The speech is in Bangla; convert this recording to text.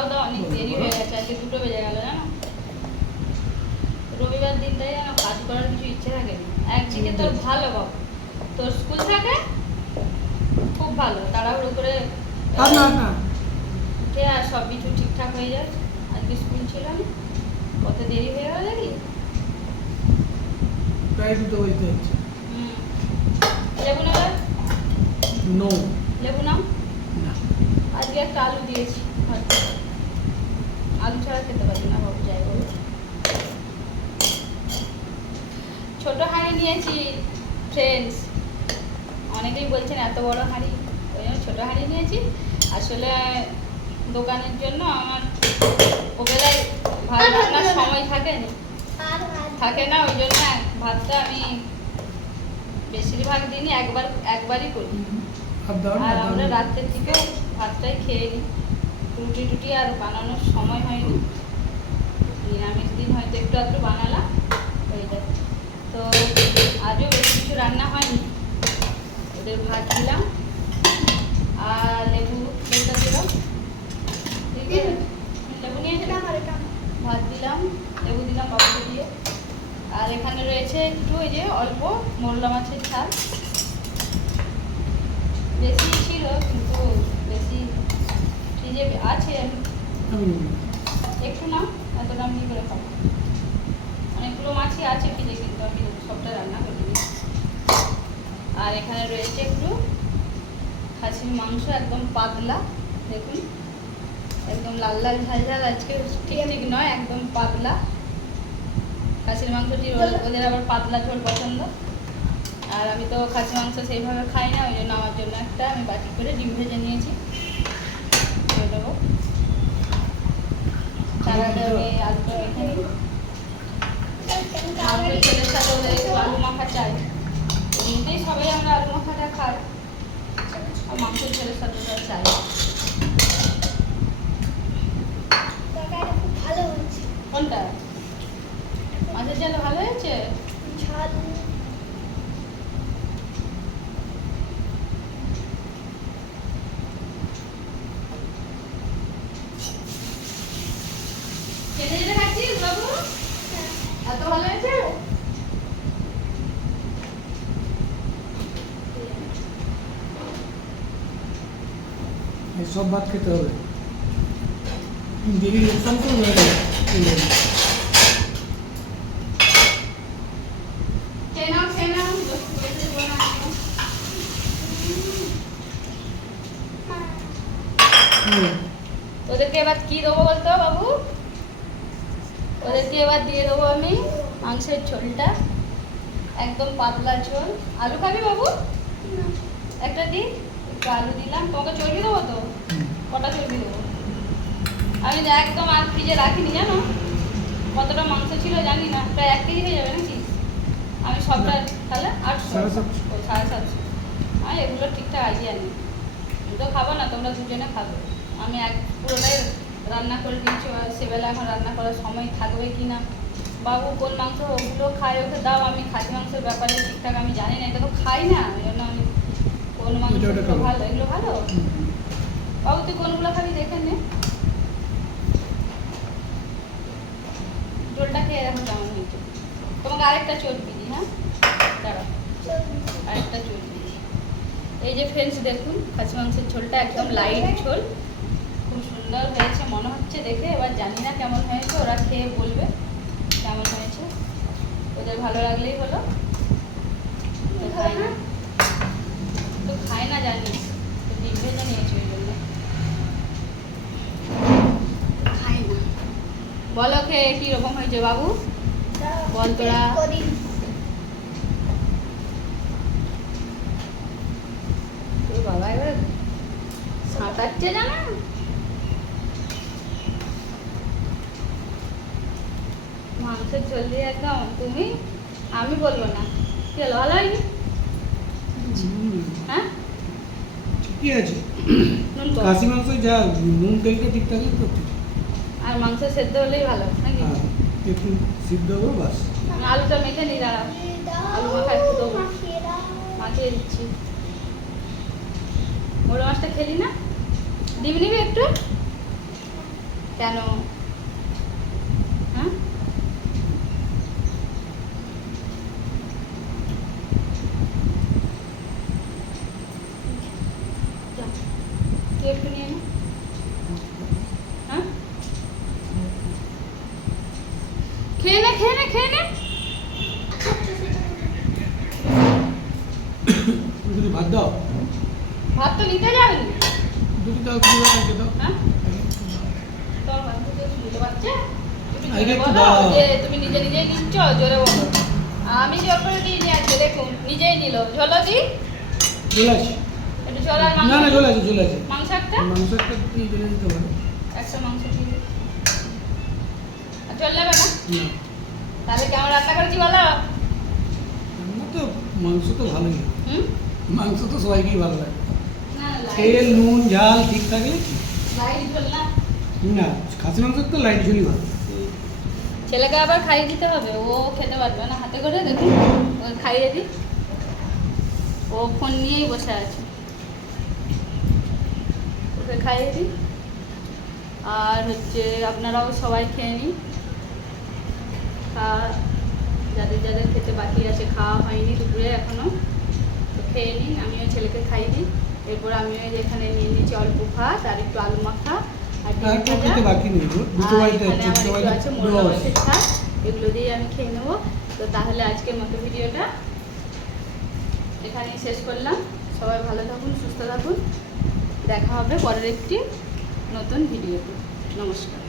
খাওয়া দাওয়া অনেক দেরি হয়ে গেছে আজকে দুটো বেজে গেল জানো? রবিবার দিনটাই যেন কাজ করার কিছু ইচ্ছে থাকে একদিকে তোর ভালো বাবু তোর স্কুল থাকে খুব ভালো তাড়াহুড়ো করে উঠে আর সব কিছু ঠিকঠাক হয়ে যায়। আজকে স্কুল ছিল না কত দেরি হয়ে গেল দেখি। প্রায় দুটো বলতে হচ্ছে। লেবু নেবে নো। লেবু নাও। না। আজকে একটা আলু দিয়েছি। আলু ছাড়া খেতে পারি না বাবু যাই বলো। ছোট হাঁড়ি নিয়েছি ফ্রেন্ডস অনেকেই বলছেন এত বড় হাঁড়ি ওই জন্য ছোটো হাঁড়ি নিয়েছি। আসলে দোকানের জন্য আমার ওবেলায় ভাত রান্নার সময় থাকে না থাকে না ওই জন্য ভাতটা আমি বেশিরভাগ দিনই একবার একবারই করি। আর আমরা না। রাত্রের থেকেও ভাতটাই খেয়ে নিই। রুটি টুটি আর বানানোর সময় হয়নি। নিরামিষ দিন হয়তো একটু আধটু বানালাম, হয়ে যায় তো আজও বেশি কিছু রান্না হয়নি। ওদের ভাত দিলাম। আর লেবু লেবুটা দিলাম। লেবু নিয়ে এসেছিলাম ভাত দিলাম, লেবু দিলাম বাবুকে দিয়ে। আর এখানে রয়েছে একটু ওই যে অল্প মোরলা মাছের ঝাল বেশি ছিল কিন্তু বেশি ফ্রিজে আছে। একটু না, এতটা আমি করে খাব। অনেকগুলো মাছই আছে ফ্রিজে কিন্তু আমি সবটা রান্না করিনি আর এখানে রয়েছে একটু খাসির মাংস, একদম পাতলা, দেখুন। একদম লাল লাল ঝাল ঝাল, আজকে ঠিক ঠিক নয়, একদম পাতলা। খাসির মাংসটি ওদের আবার পাতলা ঝোল পছন্দ। আর আমি তো খাসি মাংস সেইভাবে খাই না, ওই জন্য আমার জন্য একটা আমি বাটি করে ডিম ভেজে নিয়েছি। তার আগে আমি আলুটা একটু আলু মাখা চাই এমনিতেই সবাই আমরা আলু মাখাটা খাই আর মাংসের ছেলের সাথে ওটা চাই কোনটা? মাছের ঝাল ভালো হয়েছে খেতে যেতে খাচ্ছিস বাবু এত ভালো হয়েছে এই সব ভাত খেতে হবে দেরি লোকসান করবে খেয়ে নাও খেয়ে নাও দোস্ত করে দেবো না একদম। ওদেরকে এবার কি দেবো বলতো বাবু ওদেরকে এবার দিয়ে দেবো আমি মাংসের ঝোলটা। একদম পাতলা ঝোল। আলু খাবি বাবু? একটা দিই একটু আলু দিলাম। তোমাকে চর্বি দেবো তো? কটা চর্বি দেবো? আমি তো একদম আর ফ্রিজে রাখিনি জানো? কতটা মাংস ছিল জানি না। প্রায় এক কেজি হয়ে যাবে নাকি? আমি সবটা তাহলে আটশো। সাড়ে সাতশো। ও সাড়ে সাতশো। আমি এগুলো ঠিকঠাক আইডিয়া নেই। তো খাব না তোমরা দুজনে খাবে। আমি এক পুরোটাই রান্না করে দিয়েছি সেবেলা এখন রান্না করার সময় থাকবে কি না? বাবু কোন মাংস ওগুলো খায় ওকে দাও আমি খাসি মাংসের ব্যাপারে ঠিকঠাক আমি জানি না এটা তো খাই না ওই জন্য আমি কোন মাংস। ভালো এগুলো ভালো? বাবু তুই কোনগুলো খাবি দেখে নে। ঝোলটা খেয়ে দেখো কেমন হয়েছে। তোমাকে আরেকটা চর্বি দিই হ্যাঁ? দাঁড়াও আরেকটা চর্বি দিই। এই যে ফ্রেন্ডস দেখুন খাসি মাংসের ঝোলটা একদম লাইট ঝোল খুব সুন্দর হয়েছে মনে হচ্ছে দেখে এবার জানি না কেমন হয়েছে ওরা খেয়ে বলবে কেমন হয়েছে। ওদের ভালো লাগলেই হলো। তো খাই না? তো খাই না জানি তো ডিম ভেজে নিয়েছি ওই জন্য। বলো খেয়ে কীরকম হয়েছে বাবু? বল তোরা। বাবা এবার সাঁতারছে জানা? ঝোল দিয়ে একদম তুমি আমি বলব না। কি হলো ভালো হয়নি? হ্যাঁ? ঠিকই আছে। খাসি মাংস যা নুন তেলটা ঠিকঠাকই করতে। আর মাংস সেদ্ধ হলেই ভালো নাকি? হ্যাঁ একটু সিদ্ধ হবে বাস। আলুটা মেখে দাঁড়াও। আলু মাখা একটু দেবো। মাখিয়ে দিচ্ছি। মাছটা খেলি না? ডিম নিবি একটু? কেন হ্যাঁ যা, তুই একটু নিয়ে নে হ্যাঁ খেয়ে নে খেয়ে নে খেয়ে নে। ভাত দাও। ভাত তো নিতে যাবেন দুটি দাও আমাকে দাও। হ্যাঁ? তোর ভাত তো শুনতে পাচ্ছে। তুমি আগে একটু দাও। যে তুমি নিজে নিজেই নিচ্ছ জোরে বলো। আমি জোর করে দিইনি আজকে দেখুন নিজেই নিল। ঝোলো দি। চলে আসি একটু ঝোল না মাংস। না একটা? মাংস একটা দিয়ে যেতে পারো। একটা মাংস দিয়ে দে। আর চল না। না তাহলে কেমন রান্না করেছি বলো? তো মাংস তো ভালোই হুম? মাংস তো সবাইকেই ভালো লাগে। না তেল নুন ঝাল ঠিক থাকলে না? না খাসি মাংস তো লাইট ঝুলি ভালো। ছেলেকে আবার খাইয়ে দিতে হবে। ও খেতে পারবে না। হাতে করে দেখুন ওকে খাইয়ে দিই ও ফোন নিয়েই বসে আছে। ওকে খাইয়ে দিই। আর হচ্ছে আপনারাও সবাই খেয়ে নিন। যাদের যাদের খেতে বাকি আছে খাওয়া হয়নি দুপুরে এখনও তো খেয়ে নিন আমিও ছেলেকে খাইয়ে দিই। এরপর আমিও এই যে এখানে নিয়ে নিয়েছি অল্প ভাত আর একটু আলু মাখা আর নেই আছে মাছের ছাড় এগুলো দিয়ে আমি খেয়ে নেব। তো তাহলে আজকের মতো ভিডিওটা এখানেই শেষ করলাম। সবাই ভালো থাকুন সুস্থ থাকুন। দেখা হবে পরের একটি নতুন ভিডিওতে। নমস্কার।